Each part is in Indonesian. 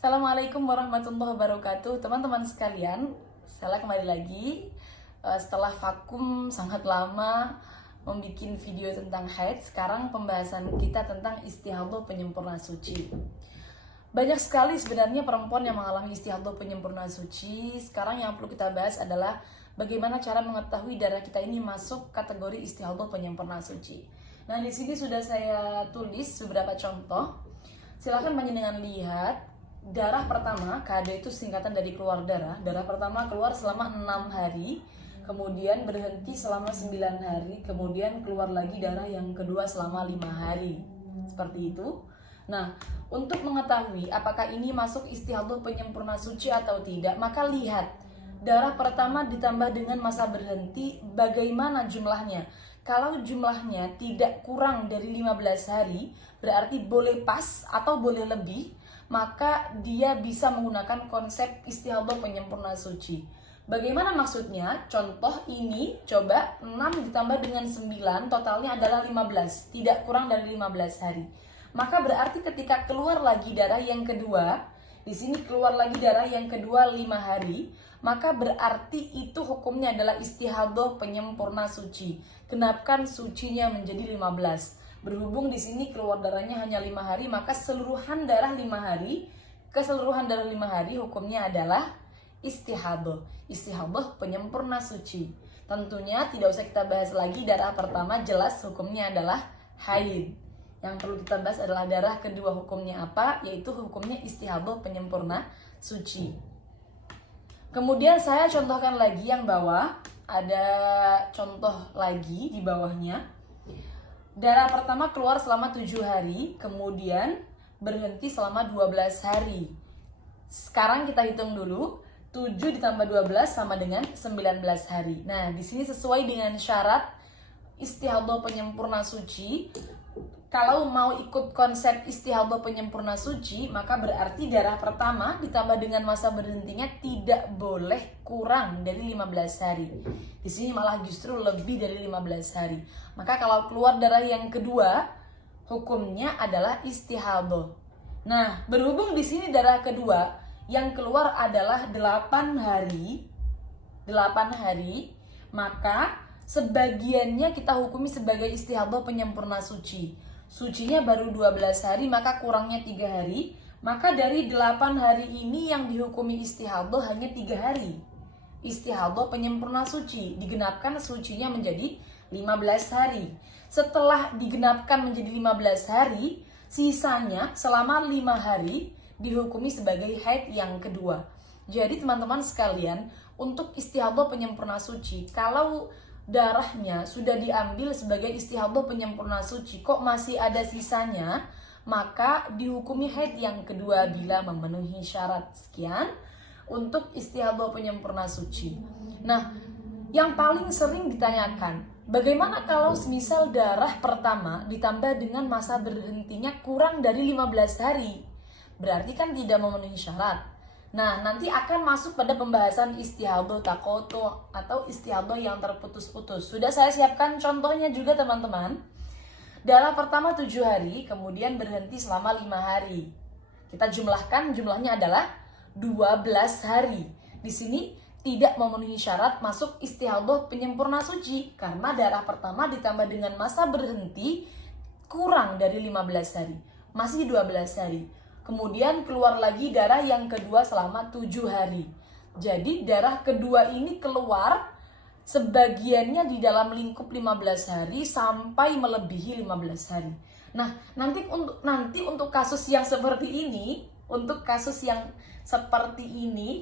Assalamualaikum warahmatullahi wabarakatuh. Teman-teman sekalian, saya kembali lagi setelah vakum sangat lama membuat video tentang haid. Sekarang pembahasan kita tentang istihadah penyempurna suci. Banyak sekali sebenarnya perempuan yang mengalami istihadah penyempurna suci. Sekarang yang perlu kita bahas adalah bagaimana cara mengetahui darah kita ini masuk kategori istihadah penyempurna suci. Nah, di sini sudah saya tulis beberapa contoh. Silakan panjenengan lihat. Darah pertama, KD itu singkatan dari keluar darah. Darah pertama keluar selama 6 hari, kemudian berhenti selama 9 hari, kemudian keluar lagi darah yang kedua selama 5 hari. Seperti itu. Nah, untuk mengetahui apakah ini masuk istihadah penyempurna suci atau tidak, maka lihat darah pertama ditambah dengan masa berhenti bagaimana jumlahnya. Kalau jumlahnya tidak kurang dari 15 hari, berarti boleh pas atau boleh lebih, maka dia bisa menggunakan konsep istihadah penyempurna suci. Bagaimana maksudnya? Contoh ini, coba 6 ditambah dengan 9, totalnya adalah 15, tidak kurang dari 15 hari. Maka berarti ketika keluar lagi darah yang kedua, di sini keluar lagi darah yang kedua 5 hari, maka berarti itu hukumnya adalah istihadah penyempurna suci. Genapkan sucinya menjadi 15. Berhubung di sini keluar darahnya hanya 5 hari, maka keseluruhan darah 5 hari hukumnya adalah istihadah penyempurna suci. Tentunya tidak usah kita bahas lagi, darah pertama jelas hukumnya adalah haid. Yang perlu kita bahas adalah darah kedua hukumnya apa, yaitu hukumnya istihadah penyempurna suci. Kemudian saya contohkan lagi yang bawah, ada contoh lagi di bawahnya. Darah pertama keluar selama 7 hari, kemudian berhenti selama 12 hari. Sekarang kita hitung dulu, 7 ditambah 12 sama dengan 19 hari. Nah, di sini sesuai dengan syarat istihadah penyempurna suci. Kalau mau ikut konsep istihadah penyempurna suci, maka berarti darah pertama ditambah dengan masa berhentinya tidak boleh kurang dari 15 hari. Di sini malah justru lebih dari 15 hari. Maka kalau keluar darah yang kedua, hukumnya adalah istihadah. Nah, berhubung di sini darah kedua yang keluar adalah 8 hari, maka sebagiannya kita hukumi sebagai istihadah penyempurna suci. Sucinya baru 12 hari, maka kurangnya 3 hari. Maka dari 8 hari ini yang dihukumi istihadah hanya 3 hari. Istihadah penyempurna suci, digenapkan sucinya menjadi 15 hari. Setelah digenapkan menjadi 15 hari, sisanya selama 5 hari dihukumi sebagai haid yang kedua. Jadi teman-teman sekalian, untuk istihadah penyempurna suci, kalau darahnya sudah diambil sebagai istihadah penyempurna suci, kok masih ada sisanya, maka dihukumi haid yang kedua bila memenuhi syarat. Sekian untuk istihadah penyempurna suci. Nah, yang paling sering ditanyakan, bagaimana kalau semisal darah pertama ditambah dengan masa berhentinya kurang dari 15 hari? Berarti kan tidak memenuhi syarat. Nah, nanti akan masuk pada pembahasan istihadah takoto atau istihadah yang terputus-putus. Sudah saya siapkan contohnya juga teman-teman. Darah pertama 7 hari, kemudian berhenti selama 5 hari. Kita jumlahkan, jumlahnya adalah 12 hari. Di sini tidak memenuhi syarat masuk istihadah penyempurna suci, karena darah pertama ditambah dengan masa berhenti kurang dari 15 hari. Masih 12 hari. Kemudian keluar lagi darah yang kedua selama 7 hari. Jadi darah kedua ini keluar sebagiannya di dalam lingkup 15 hari sampai melebihi 15 hari. Nah, nanti untuk kasus yang seperti ini,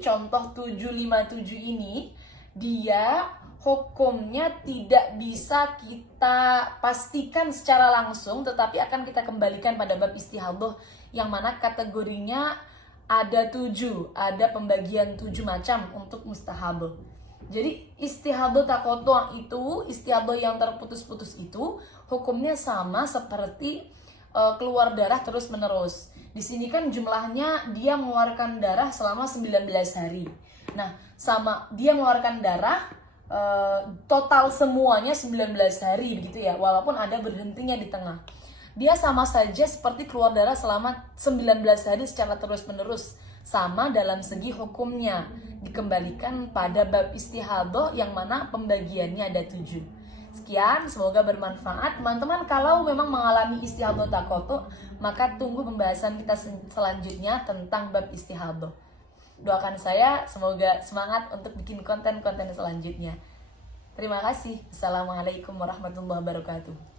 contoh 757 ini, dia hukumnya tidak bisa kita pastikan secara langsung, tetapi akan kita kembalikan pada bab istihadah yang mana kategorinya ada 7, ada pembagian 7 macam untuk mustahadah. Jadi istihadah takoto itu, istihadah yang terputus-putus itu hukumnya sama seperti keluar darah terus menerus. Di sini kan jumlahnya dia mengeluarkan darah selama 19 hari. Nah, sama dia mengeluarkan darah total semuanya 19 hari begitu ya, walaupun ada berhentinya di tengah. Dia sama saja seperti keluar darah selama 19 hari secara terus-menerus. sama dalam segi hukumnya, dikembalikan pada bab istihadah yang mana pembagiannya ada 7. Sekian, semoga bermanfaat. Teman-teman kalau memang mengalami istihadah takoto, maka tunggu pembahasan kita selanjutnya tentang bab istihadah. Doakan saya semoga semangat untuk bikin konten-konten selanjutnya. Terima kasih. Assalamualaikum warahmatullahi wabarakatuh.